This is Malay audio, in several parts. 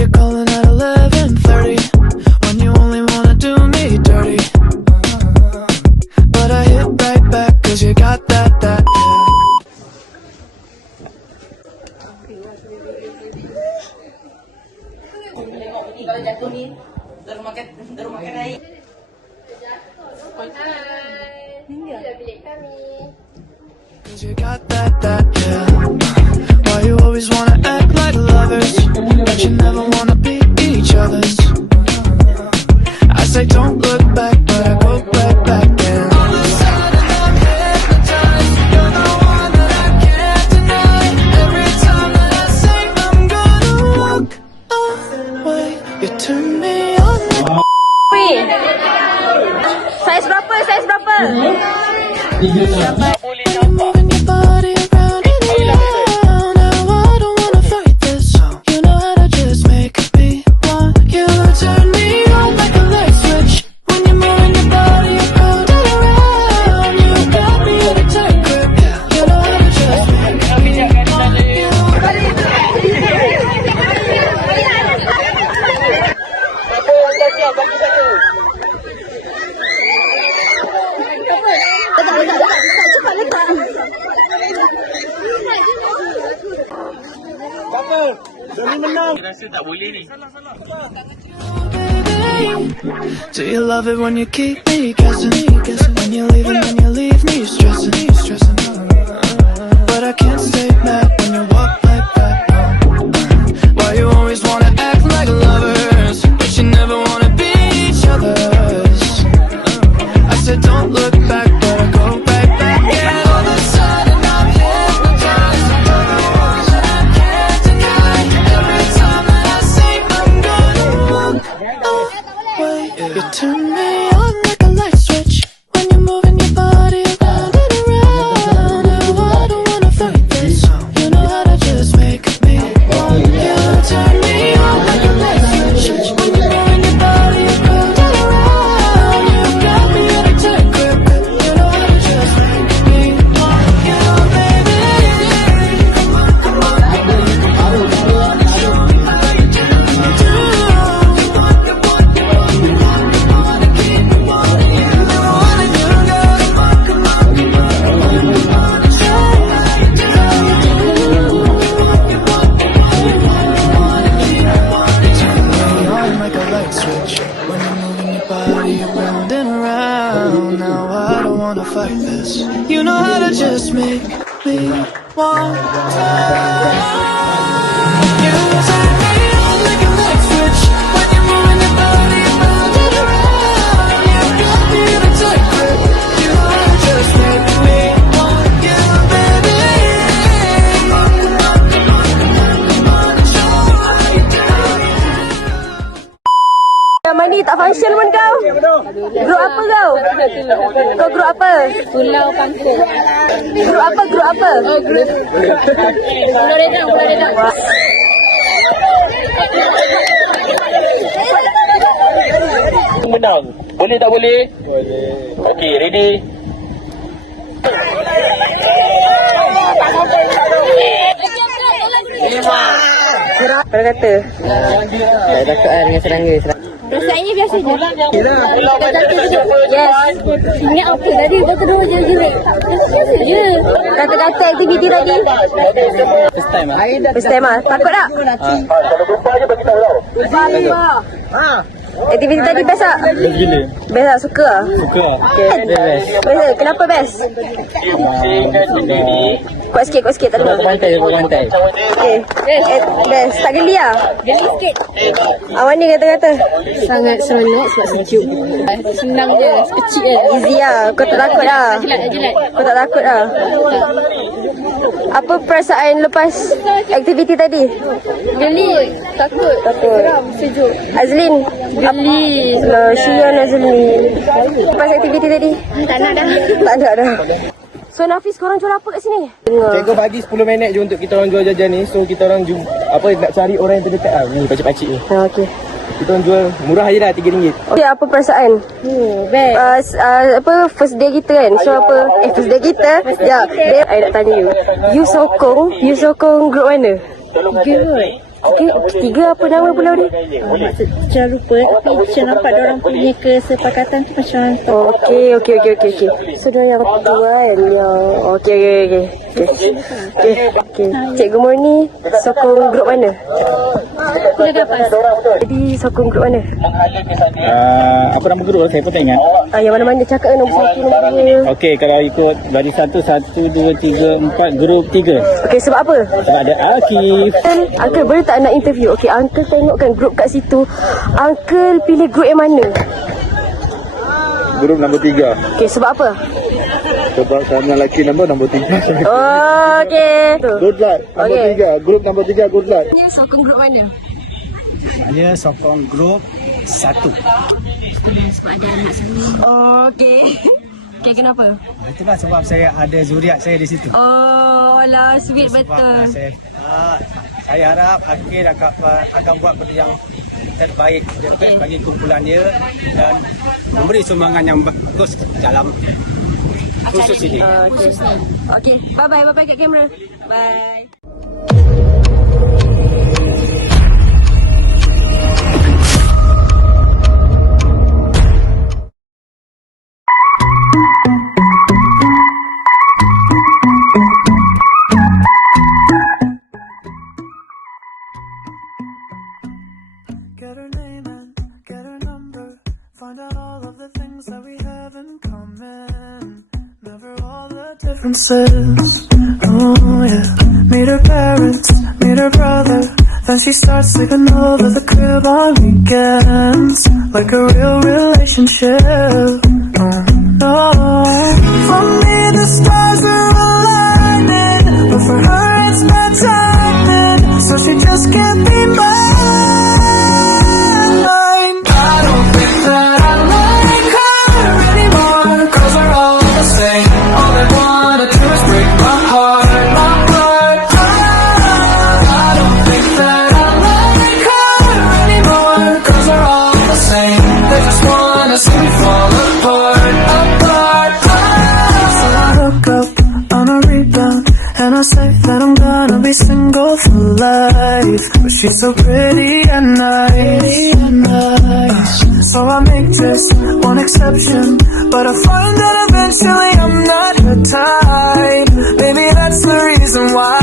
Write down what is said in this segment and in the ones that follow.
you're calling at 11:30 when you only wanna do me dirty. But I hit right back 'cause you got that yeah. Kalau jatuh ni, terus makan air. Inilah bilik kami. 'Cause you got that yeah. Why you always wanna act like lovers, but you never wanna be each other's. I say don't look back, but I go right back and all of a sudden I'm hypnotized. You're the one that I can't deny. Every time that I say I'm gonna walk away, you turn me on like Saiz berapa? Saiz berapa? when you're moving your body around and around. Now I don't wanna fight this. You know how to just make me want you. Turn me on like a light switch when you're moving your body around and around. You got me in a tight grip. You know how to just make me want you. Rasa tak boleh ni. Do you love it when you keep me guessing? When you leave me stressing. But I can't stay mad when you walk like that. Why you always wanna act like lovers, but you never wanna be each other's. I said don't look back, but I go right back. Yeah, all of a sudden I'm hypnotized. You're the one that I can't deny. Every time that I say I'm gonna walk away, you turn me on like a light switch when you're moving your body around and around. Now I don't wanna fight this. You know how to just make me want you. Turn me on like a light switch when you're moving your body around and around. You got me in a tight grip. You know how to just make me want you, baby. Come on, come on, come on. Show me how you do. Come on, come on, come on. I wanna keep me wanting you. I wanna do, girl. Come on, come on, come on. Show me how you do. Come on, come on, come on. I wanna keep me wanting you. Turn me on like a light switch when you're moving your body around and around. Now I don't wanna fight this. You know how to just make me want to. You turn me on like a light switch when you're moving your body around and around. You got me in a tight grip. You know how to just make me want you, baby. Come on, come on, come on, come on, show me how you do. Nama ni tak function pun kau. Grup apa kau? Kau grup apa? Pulau Kampung. Grup apa? Grup apa? Oh, grup. Pulau Redang, Pulau Redang. Menang. Boleh tak boleh? Boleh. Okey, ready? Kau kata? Takut lah dengan serangga. Perasaannya biasa je. Yes. Ingat apa tadi? Kau kedua je jerit. Biasa je. Kata-kata aktiviti tadi. First time ah. First time lah. Takut tak? Kalau jumpa je bagi tahu tau. Aktiviti tadi best tak? Best gila. Best tak? Suka lah? Suka lah. Okay. Best. Best. Kenapa best? Dengan sendiri. Kuat sikit. Tak dengar. Pantai. Okay. Best. Tak geli lah? Geli sikit. Awak ni kata-kata? Sangat seronok sebab sejuk. Senang je. Kecil je. Easy lah. Kau tak takut lah? Jelat. Kau tak takut lah? Apa perasaan lepas aktiviti tadi? Geli. Takut. Geram. Sejuk. Azlin? Geli. Syian Azlin. Lepas aktiviti tadi? Tak nak dah. Tak ada dah. So Nafis, korang jual apa kat sini? Cikgu bagi 10 minit je untuk kita orang jual jajan ni. So kita orang nak cari orang yang terdekat lah. Ni pakcik-pakcik ni. Okay. Kita orang jual murah je lah, RM3. Okay, apa perasaan? Best. First day kita kan. So first day kita. Ya, I nak tanya you. You sokong grup mana? Good. Tiga apa nama pulau ni? Saya lupa tapi saya nampak orang punya kesepakatan tu macam Okey. So dia yang kedua kan yang okey. Cikgu Murni sokong grup mana? Jadi sokong grup mana? Apa nama guru saya pun tak ingat. Yang mana-mana cakap nombor 1, nombor 2. Okey, kalau ikut barisan tu 1, 2, 3, 4, grup 3. Okey, sebab apa? Sebab ada Akif. Uncle boleh tak nak interview? Okey, Uncle tengokkan grup kat situ. Uncle pilih grup yang mana? Grup nombor 3. Okey, sebab apa? Sebab sama lelaki nombor 3. Okey. Good luck. Nombor Okey. 3. Grup nombor 3, good luck. Dia sokong grup mana? Saya sokong grup 1. Okey. Okey, kenapa? Itulah sebab saya ada zuriat saya di situ. Oh, lah sweet Sebab betul. saya harap Akil akan buat benda yang terbaik, the best bagi kumpulan dia dan memberi sumbangan yang bagus dalam khusus ini. Okey, bye-bye kat kamera. Bye. Get her name and get her number. Find out all of the things that we have in common. Never all the differences. Oh yeah. Meet her parents, meet her brother. Then she starts sleeping over the crib on weekends. Like a real relationship. Oh no. For me the stars are aligning, but for her it's bad timing. So she just can't be mine. I don't think that I like her anymore, 'cause we're all the same. All they wanna do is break my heart. I don't think that I like her anymore, 'cause we're all the same. They just wanna see me fall apart. So I look up on a rebound and I say that I'm gonna be single for life. But she's so pretty and nice. So I make this one exception, but I find that eventually I'm not her type. Maybe that's the reason why.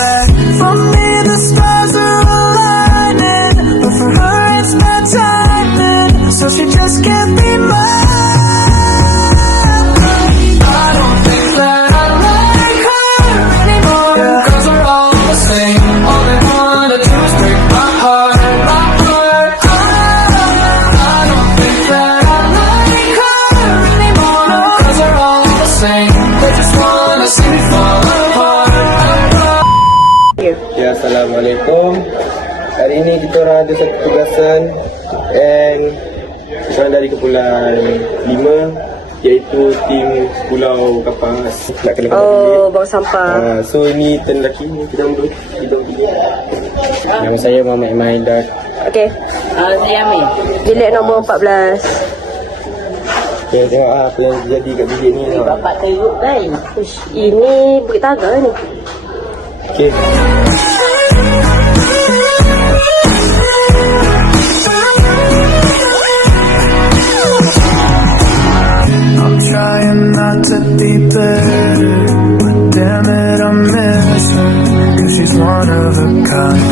That for me the stars are aligning, but for her it's bad timing. So she just can't be mine. I don't think that I like her anymore, 'cause we're all the same. All they wanna do is break my heart. I don't think that I like her anymore, 'cause we're all the same. They just wanna see me fall apart. Ya, Assalamualaikum. Hari ini kita orang ada satu tugasan and kita orang dari kumpulan 5, iaitu tim Pulau Kapas nak kena Buang sampah. so ini turn lelaki kita orang dulu. Nama saya Muhammad Iman Hidayat. Okey. Saya Amir. Bilik nombor 14. Okay, tengok apa yang jadi kat bilik ni. Bapak teruk kan? Uish, ini bukit tangga ni. Okay. I'm trying not to be better, but damn it, I miss her, 'cause she's one of a kind.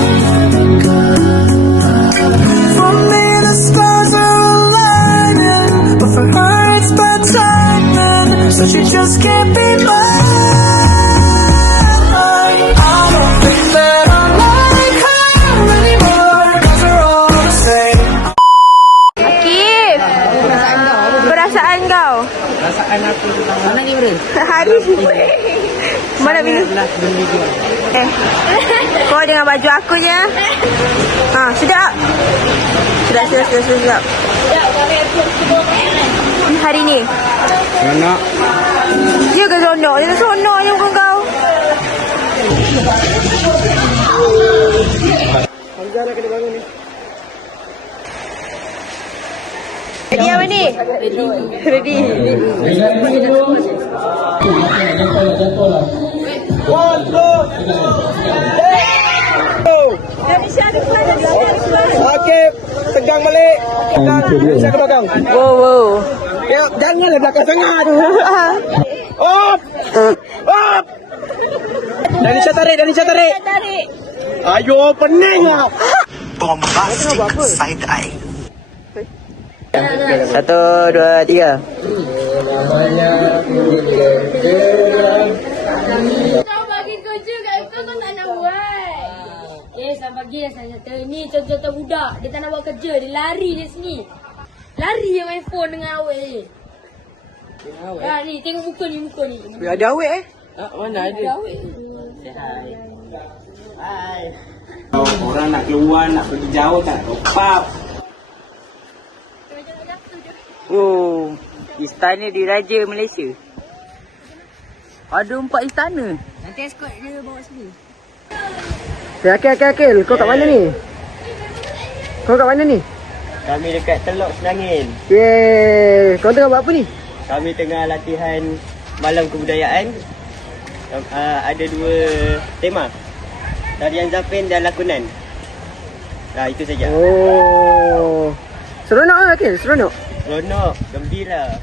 For me the stars are aligning, but for her it's bad timing. So she just can't be mine. I don't think that I like her anymore, 'cause we're all the same. Akif. Perasaan kau? Perasaan aku mana ni bro? Hari mana bini? Kau dengan baju aku je. Sedap. Sedap. Hari ni. Nak Dia ke sonok? Dia sonok je muka kau. Hamzah nak kena bangun ni. Ready apa ni? Ready. One, two, pegang balik. Pegang. Saya ke belakang. Wow. Ya, janganlah belakang sangat. Op. Op. Danisha tarik. Ayo, pening lah. Bombastic side eye. 1, 2, 3. Kau bagi kerja kat kau tak nak buat. Saya bagi lah saya kata. Ni contoh-contoh budak. Dia tak nak buat kerja. Dia lari dari sini. Lari yang main phone dengan awet ni. Ni tengok muka ni. Ada awet Mana ada? Awet. Orang nak keluar, nak pergi jauh tak top. Oh, istana diraja Malaysia. Ada 4 istana. Nanti escort dia bawa sini. Akil. Kau kat mana ni? Kami dekat Telok Senangin. Yeay. Kau tengah buat apa ni? Kami tengah latihan malam kebudayaan. Ada 2 tema. Tarian Zapin dan lakonan. Itu saja. Oh. Seronok lah Akil, seronok. Seronok, gembira.